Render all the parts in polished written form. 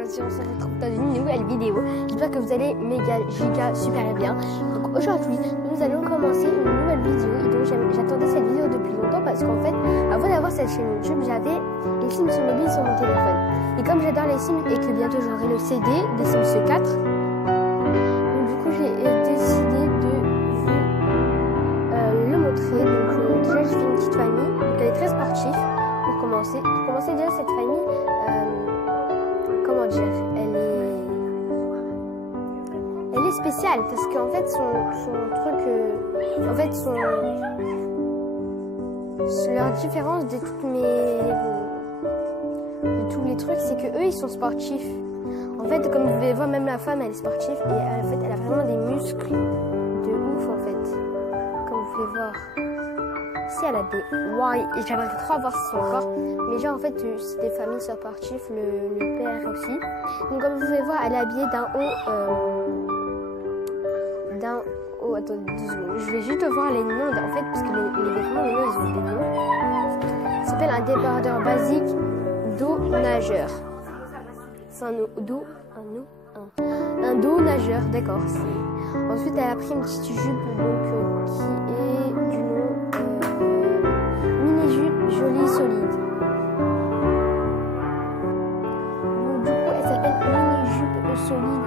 aujourd'hui on se retrouve dans une nouvelle vidéo. J'espère que vous allez méga giga super bien. Donc aujourd'hui nous allons commencer une nouvelle vidéo et donc j'attendais cette vidéo depuis longtemps parce qu'en fait avant d'avoir cette chaîne YouTube j'avais les Sims sur mobile sur mon téléphone. Et comme j'adore les Sims et que bientôt j'aurai le CD des Sims 4, donc du coup j'ai décidé de vous le montrer. Donc déjà j'ai fait une petite famille, donc elle est très sportive. Pour commencer déjà cette famille, comment dire, elle est spéciale parce qu'en fait son truc, en fait leur différence de tous les trucs, c'est que eux ils sont sportifs. En fait, comme vous pouvez voir, même la femme elle est sportive et en fait elle a vraiment des muscles de ouf en fait, comme vous pouvez voir. Si elle a des ouais, et j'aimerais trop voir son corps, mais genre en fait c'est des familles sportives, le père aussi. Donc comme vous pouvez voir, elle est habillée d'un haut, attendez 2 secondes, je vais juste voir les noms en fait parce que les vêtements, les noms ils ont des noms. Ça s'appelle un débardeur basique dos nageur. C'est un dos nageur, d'accord. Ensuite elle a pris une petite jupe donc qui est du nom jolie solide. Donc du coup elle s'appelle mini jupe solide,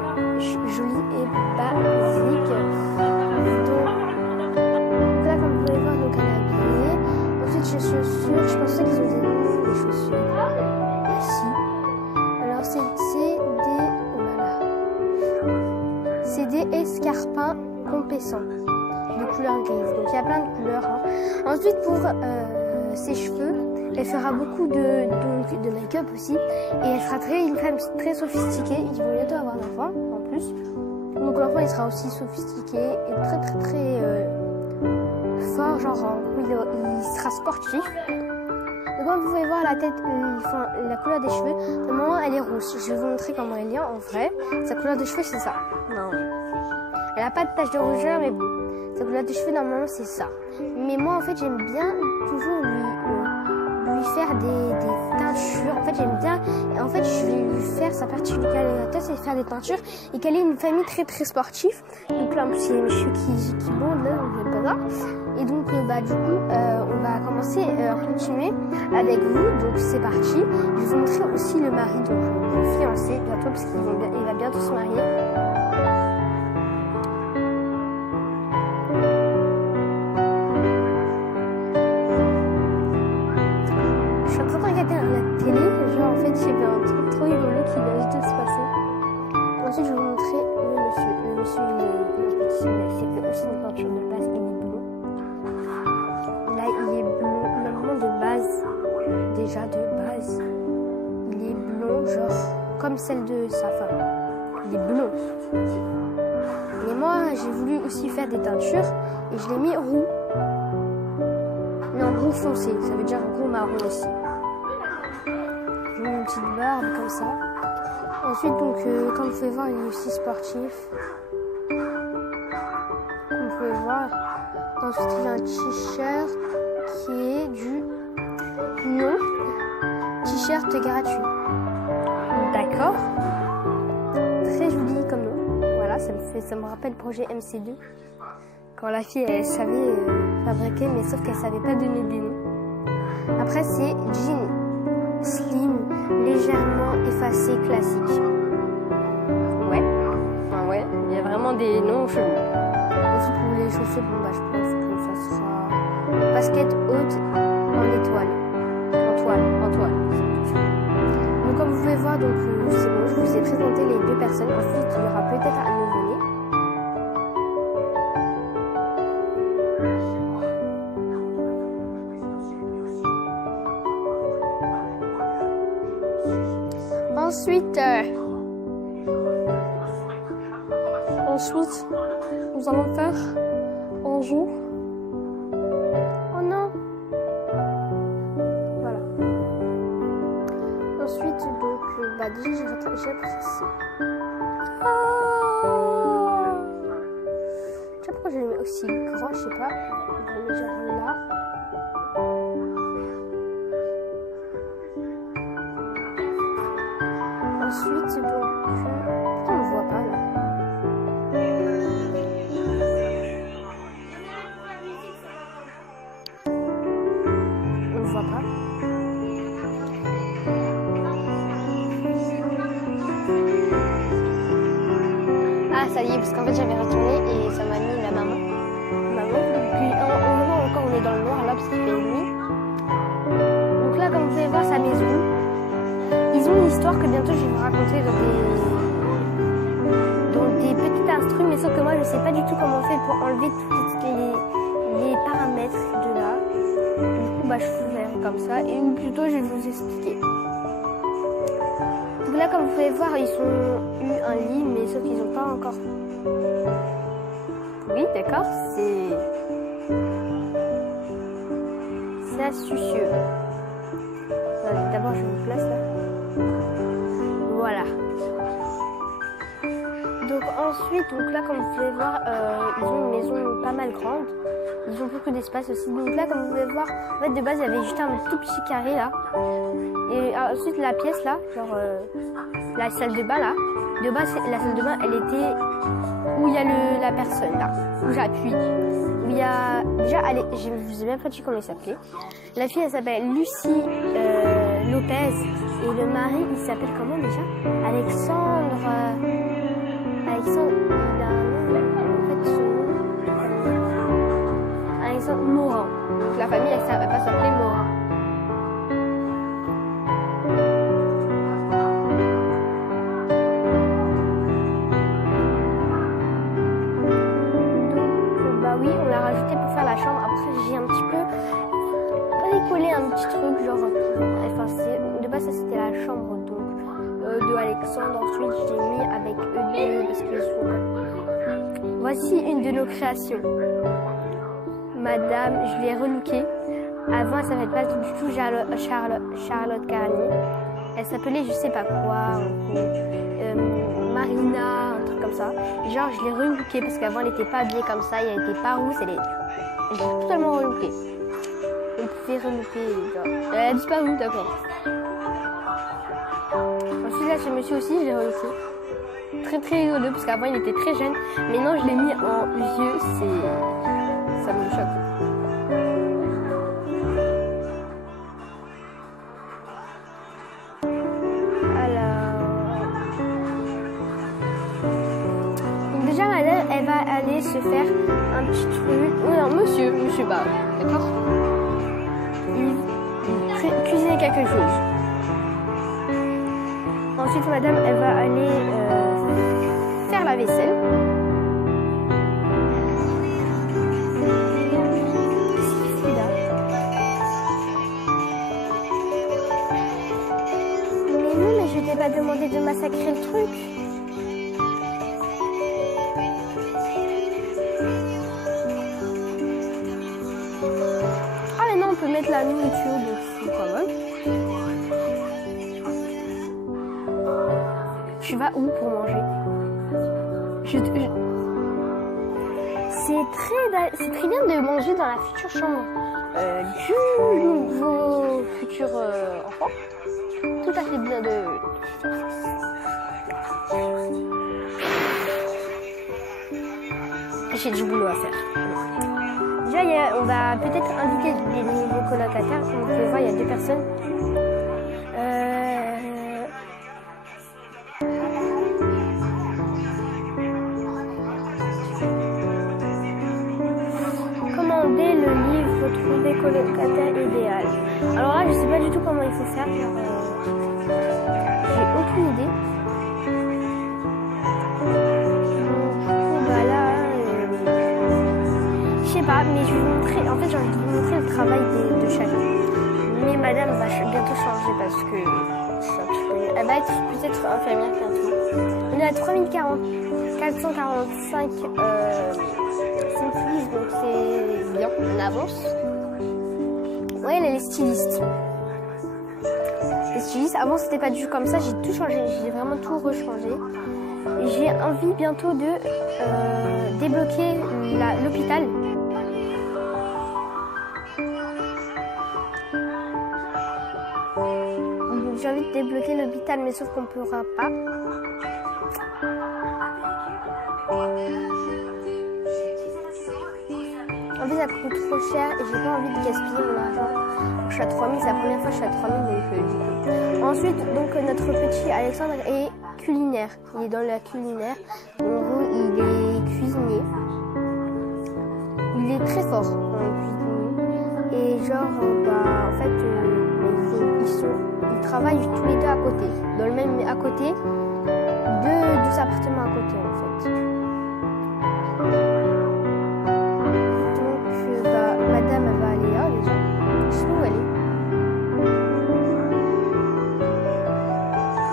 jolie et basique. Donc là comme vous pouvez voir, donc elle est habillée. Ensuite les chaussures, je pensais qu'ils ont des noms les chaussures. Ah si. Alors c'est des, oh là là, c'est des escarpins compensants de couleur grise. Donc il y a plein de couleurs. Hein. Ensuite pour ses cheveux, elle fera beaucoup de make-up aussi et elle sera une femme très sophistiquée. Ils vont bientôt avoir un enfant en plus, donc l'enfant il sera aussi sophistiqué et très fort, genre il sera sportif. Donc comme vous pouvez voir la tête, la couleur des cheveux, normalement elle est rousse. Je vais vous montrer comment elle est en vrai. Sa couleur de cheveux c'est ça. Non, elle n'a pas de tache de rougeur mais bon, sa couleur de cheveux normalement c'est ça. Mais moi en fait j'aime bien toujours lui faire des teintures. En fait j'aime bien, en fait je vais lui faire sa particularité, c'est faire des teintures et qu'elle ait une famille très sportive. Donc là en plus il y a mes cheveux qui bondent là, donc j'aime pas ça. Et donc bah du coup on va commencer continuer avec vous. Donc c'est parti. Je vais vous montrer aussi le mari, donc le fiancé bientôt parce qu'il va bientôt se marier. Ensuite, je vais vous montrer le monsieur. Le monsieur, il fait aussi une peinture de base, il est blond. Là, il est blond, normalement de base. Déjà de base, il est blond, genre comme celle de sa femme. Il est blond. Mais moi, j'ai voulu aussi faire des teintures et je l'ai mis roux. Mais en roux foncé, ça veut dire roux marron aussi. J'ai mis une petite barbe comme ça. Ensuite, donc, comme vous pouvez voir, il est aussi sportif. Comme vous pouvez voir. Ensuite, il a un t-shirt qui est du nom. T-shirt gratuit. D'accord. Très joli comme nom. Voilà, ça me rappelle le projet MC2. Quand la fille, elle savait fabriquer, mais sauf qu'elle savait pas donner des noms. Après, c'est jean slim, légèrement effacé, classique. Ouais, il y a vraiment des noms chelous. Aussi pour les chaussures, bon bah je pense que ça sera basket haute en toile. Donc comme vous pouvez voir, donc c'est bon, je vous ai présenté les 2 personnes. Ensuite il y aura peut-être un nouveau-né. Ensuite, nous allons faire un jour. Oh non! Voilà. Ensuite, donc, bah déjà j'ai appris ici. Je sais pas pourquoi je le mets aussi grand, je sais pas. Je le mets genre là. ensuite, donc, on ne voit pas là. On ne voit pas. Ah, ça y est, parce qu'en fait j'avais retourné et ça m'a mis la maman. Puis encore on est dans le noir là parce qu'il fait nuit. Donc là, comme vous pouvez voir, sa maison. Ils ont une histoire que bientôt je vais vous raconter dans des petits instruments, mais sauf que moi je sais pas du tout comment on fait pour enlever tous les paramètres de là. Du coup bah je ferai comme ça et plutôt je vais vous expliquer. Donc là, comme vous pouvez voir, ils ont eu un lit, mais sauf qu'ils n'ont pas encore. Oui, d'accord, c'est astucieux. D'abord je vous place là. Voilà. Donc ensuite, donc là comme vous pouvez voir, ils ont une maison pas mal grande. Ils ont beaucoup d'espace aussi. Donc là, comme vous pouvez voir, en fait de base il y avait juste un tout petit carré là. Et ensuite la pièce là, genre la salle de bain là. De base la salle de bain elle était où il y a la personne là, où j'appuie. Où il y a déjà, allez, je vous ai même pas dit comment elle s'appelait. La fille elle s'appelle Lucie Lopez et le mari il s'appelle comment déjà? Alexandre, il a un nom, en fait son nom, Alexandre Morin. Donc la famille elle va s'appeler Morin. Donc bah oui, on l'a rajouté pour faire la chambre. Après j'ai un petit peu bricolé un petit truc genre, enfin de base ça c'était la chambre donc de Alexandre. Ensuite j'ai mis avec eux deux parce qu'ils sont. Voici une de nos créations. Madame, je l'ai relookée. Avant elle s'appelait pas du tout Charlotte Garnier. Elle s'appelait je sais pas quoi, Marina, un truc comme ça. Genre je l'ai relookée parce qu'avant elle était pas habillée comme ça, elle était pas rousse, elle est totalement relookée. On pouvait relooker. Elle a disparu, d'accord. Ensuite là ce monsieur aussi je l'ai relooké. Très très rigolo parce qu'avant il était très jeune. Maintenant je l'ai mis en vieux, ça me choque. Déjà madame elle va aller se faire un petit truc. Oh non monsieur bah d'accord. Cuisiner quelque chose. Ensuite madame elle va aller faire la vaisselle. Mais non mais je t'ai pas demandé de massacrer le truc. On peut mettre la nourriture dessus quand même. Tu vas où pour manger? C'est très bien de manger dans la future chambre du nouveau futur enfant. Tout à fait bien de... J'ai du boulot à faire. Déjà, on va peut-être inviter les nouveaux colocataires. Comme vous pouvez voir, il y a 2 personnes. Commandez le livre Trouver colocataire idéal. Alors là, je sais pas du tout comment il faut faire. J'ai aucune idée. Pas, mais je vais vous montrer, en fait j'ai envie de vous montrer le travail de chacun. Mais madame va bientôt changer parce que elle va être peut-être infirmière bientôt. On est à 445 simplices, donc c'est bien, on avance. Ouais, elle est styliste. Les stylistes, avant c'était pas du tout comme ça, j'ai tout changé, j'ai vraiment tout rechangé. J'ai envie bientôt de débloquer l'hôpital. J'ai envie débloquer l'hôpital, mais sauf qu'on ne pourra pas. En fait, ça coûte trop cher et j'ai pas envie de gaspiller mon argent. Je suis à 3000, c'est la première fois que je suis à 3000, donc du coup. Ensuite, donc notre petit Alexandre est culinaire. Il est dans la culinaire. En gros, il est cuisinier. Il est très fort dans la cuisine. Et genre, en fait, ils travaillent tous les deux à côté. Dans le même à côté, deux appartements à côté en fait. Donc, madame, elle va aller là déjà. Je sais où elle est.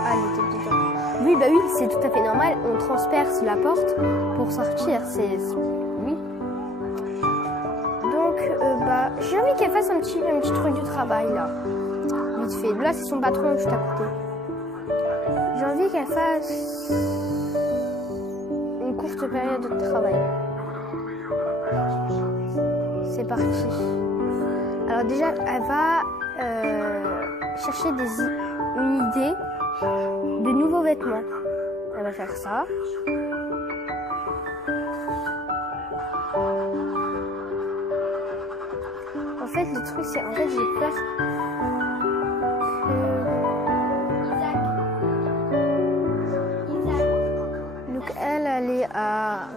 Ah, elle était dedans. Oui, bah oui, c'est tout à fait normal. On transperce la porte pour sortir. Oui. Donc, j'ai envie qu'elle fasse un petit truc du travail là. Vite fait. Là, c'est son patron juste à côté. J'ai envie qu'elle fasse une courte période de travail. C'est parti. Alors déjà, elle va chercher une idée de nouveaux vêtements. Elle va faire ça. En fait, le truc, c'est en fait, j'ai peur que... Donc, elle est à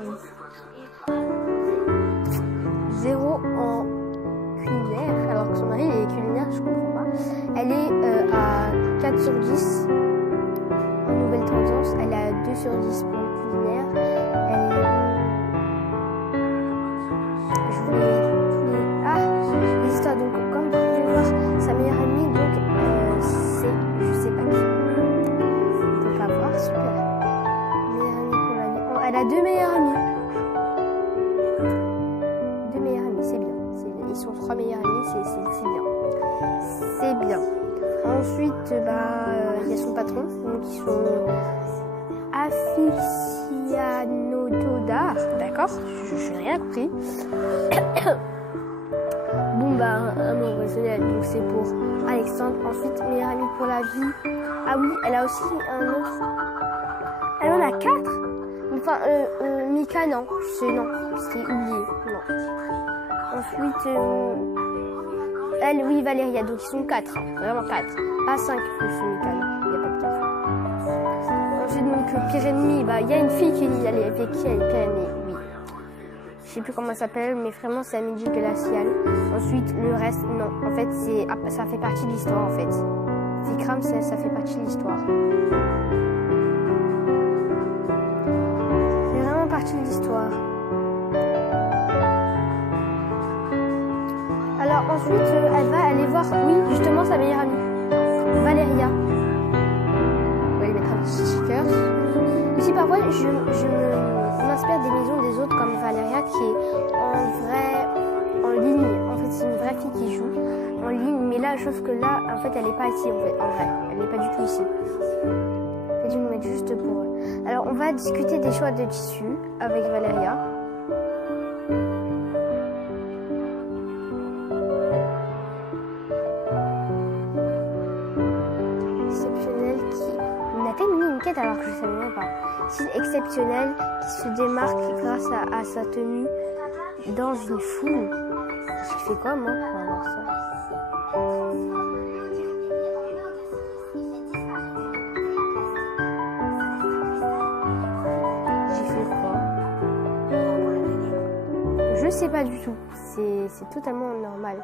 0 en culinaire, alors que son mari est culinaire, je comprends pas. Elle est à 4 sur 10 en nouvelle tendance. Elle est à 2 sur 10 pour le culinaire. Donc, comme vous pouvez voir, sa meilleure amie, donc c'est, je sais pas qui. On peut pas voir, super. Meilleure amie pour la vie. Oh, elle a 2 meilleures amies. 2 meilleures amies, c'est bien. Ils sont 3 meilleures amies, c'est bien. C'est bien. Ensuite, il y a son patron, donc ils sont aficionados. D'accord, je n'ai rien compris. Amour occasionnel, donc c'est pour Alexandre. Ensuite, meilleure amie pour la vie. Ah oui, elle a aussi un autre. Elle en a 4. Enfin, Mika, non. C'est oublié. Non. Ensuite, elle, oui, Valéria. Donc, ils sont 4. Hein, vraiment 4. Pas 5 plus Mika. Il n'y a pas de 4. Ensuite, donc, pire ennemi. Il y a une fille avec qui elle est pire ennemie. Oui. Je sais plus comment elle s'appelle, mais vraiment c'est Amélie Glacial. Ensuite, le reste, non. En fait, ça fait partie de l'histoire, en fait. Vikram, ça fait partie de l'histoire. C'est vraiment partie de l'histoire. Alors ensuite, elle va aller voir, oui, justement, sa meilleure amie, Valéria. On va lui mettre un petit sticker. Aussi, parfois, je m'inspire des maisons des autres, comme Valéria, qui est en ligne. En fait, c'est une vraie fille qui joue en ligne, mais là, sauf que là, en fait, elle n'est pas ici, en vrai. Elle n'est pas du tout ici. Je vais nous mettre juste pour eux. Alors, on va discuter des choix de tissus avec Valéria. Exceptionnel qui... On a quand même mis une quête alors que je ne savais même pas. C'est exceptionnel qui se démarque grâce à sa tenue dans une foule. J'ai fait quoi moi pour avoir ça? J'ai fait quoi? Je sais pas du tout. C'est totalement normal.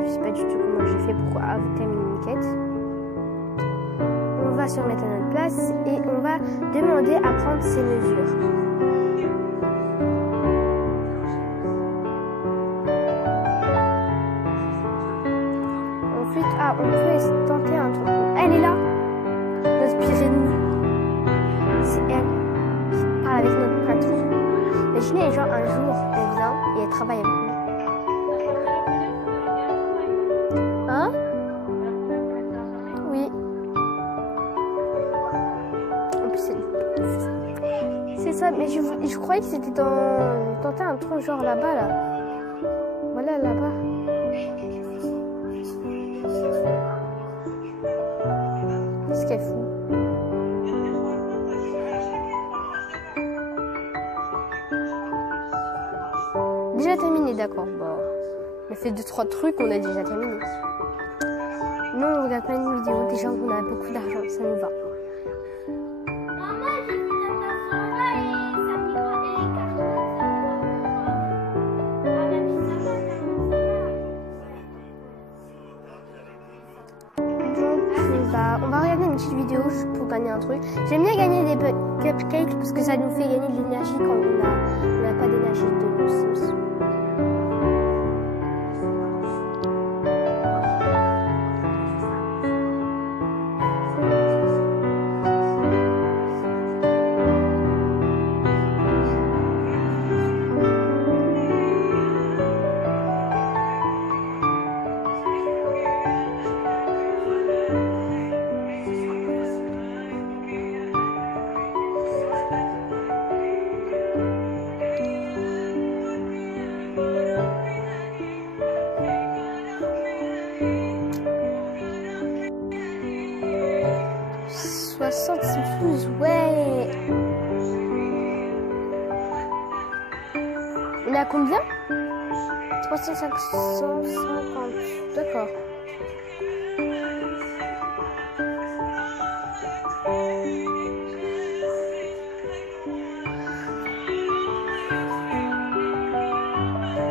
Je sais pas du tout comment j'ai fait pour terminer une quête. On va se remettre à notre place et on va demander à prendre ses mesures. Ensuite, on peut tenter un truc. Elle est là, notre pire ennemie. C'est elle qui parle avec notre patron. Imaginez, genre un jour, elle vient et elle travaille avec nous. Hein? Oui. En plus, c'est ça, mais je croyais que c'était tenter un truc genre là-bas, là. Voilà, là-bas. déjà terminé, d'accord. Bon, on a fait 2-3 trucs, on a déjà terminé. Non, on regarde pas une vidéo, déjà on a beaucoup d'argent, ça nous va. On va regarder une petite vidéo pour gagner un truc. J'aime bien gagner des cupcakes parce que ça nous fait gagner de l'énergie quand on n'a pas d'énergie de Sims. Ouais. On est à combien? 350. D'accord.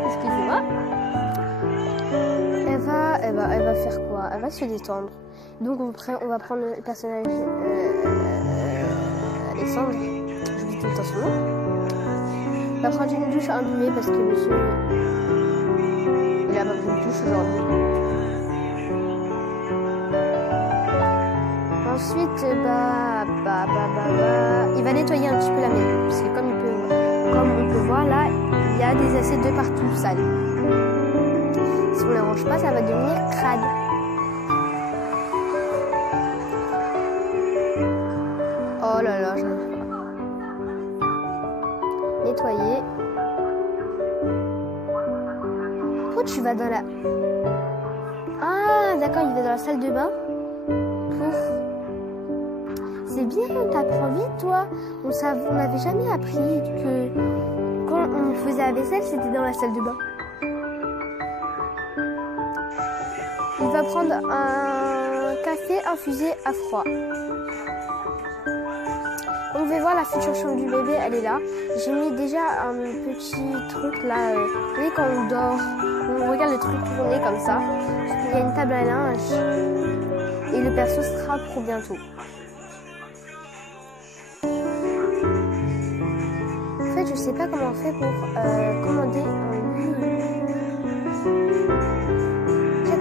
Excusez-moi. Elle va faire quoi? Elle va se détendre. Donc on va prendre le personnage Alexandre. J'oublie tout le temps son nom. On va prendre une douche imbibée parce que monsieur il a pas pris une douche aujourd'hui. Ensuite il va nettoyer un petit peu la maison parce que comme on peut voir là, il y a des assiettes de partout sales. Si on ne les range pas, ça va devenir crade. Oh là là, j'arrive pas. Nettoyer. Pourquoi tu vas dans la... Ah, d'accord, il va dans la salle de bain. Pouf. C'est bien, t'apprends vite, toi. On n'avait jamais appris que quand on faisait la vaisselle, c'était dans la salle de bain. Il va prendre un café infusé à froid. On veut voir la future chambre du bébé, elle est là. J'ai mis déjà un petit truc là. Vous voyez quand on dort, on regarde le truc tourner comme ça. Il y a une table à linge. Et le perso sera pour bientôt. En fait, je sais pas comment on fait pour commander un lit.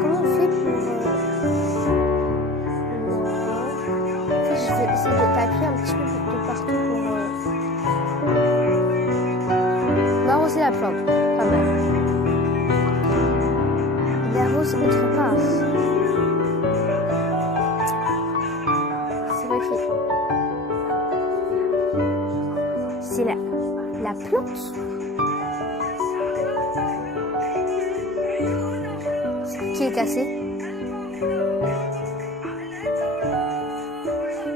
Comment on fait pour... En fait, je vais essayer de taper un petit peu de partout pour... On va arroser la plante, pas mal. Il arrose autre part. C'est vrai que... C'est la plante. Qui est cassée.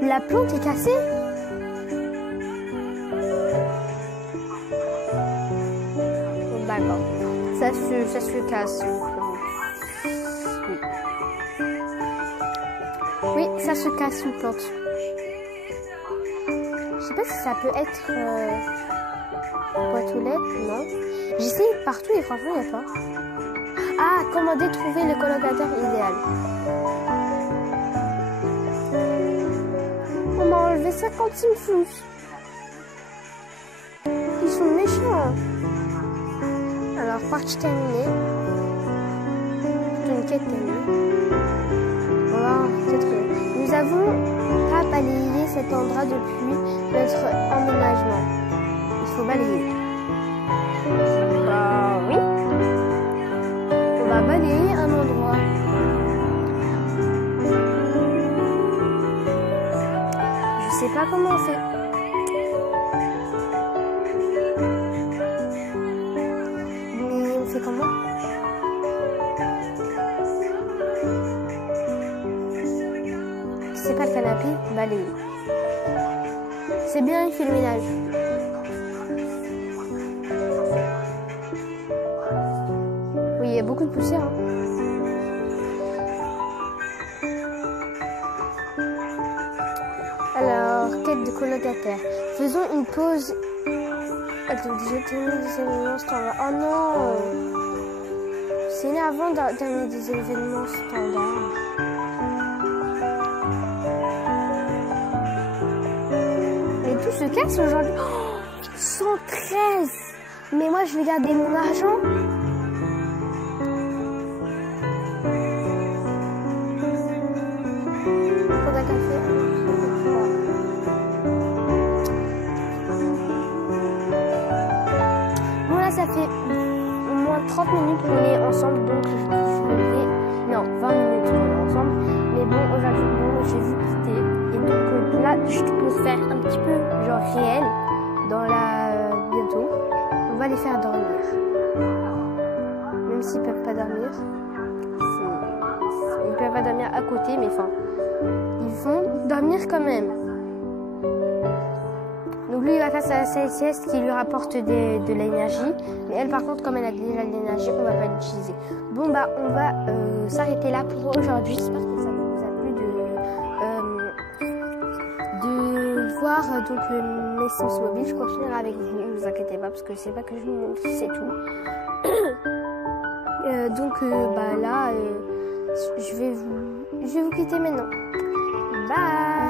La plante est cassée. D'accord. Ça se casse. Oui, ça se casse une plante. Je sais pas si ça peut être boîte aux lettres, non. J'essaie partout et franchement il n'y a pas. Ah, commander, trouver le colocataire idéal. On m'a enlevé 56 sous. Ils sont méchants. Alors, partie terminée. C'est une quête terminée. Voilà, peut-être que nous avons pas balayé cet endroit depuis notre emménagement. Il faut balayer. Bah oui. On va balayer un endroit. Je sais pas comment on fait. Mais on fait comment? C'est pas le canapé, balayer. C'est bien, il fait le ménage. beaucoup de poussière. Hein. Alors, quête de colocataire. Faisons une pause. Attends, j'ai terminé des événements standards. Oh non! C'est énervant de terminer des événements standards. Mais tout se casse aujourd'hui. Oh, 113! Mais moi, je vais garder mon argent. Pour un café. Bon, là, ça fait au moins 30 minutes qu'on est ensemble, donc je vais... Non, 20 minutes qu'on est ensemble. Mais bon, aujourd'hui, bon, je vais vous quitter. Et donc là, je pour faire un petit peu genre réel dans la... bientôt. On va les faire dormir. Même s'ils peuvent pas dormir. Ils peuvent pas dormir à côté, mais enfin... Ils vont dormir quand même. Donc lui, il va faire sa sieste qui lui rapporte de l'énergie. Mais elle, par contre, comme elle a déjà de l'énergie, on va pas l'utiliser. Bon, bah, on va s'arrêter là pour aujourd'hui. J'espère que ça vous a plu de voir donc mes Sims mobiles. Je continuerai avec vous, ne vous inquiétez pas, parce que c'est pas que je vous montre, c'est tout. Bah là, je vais vous quitter maintenant. Bye!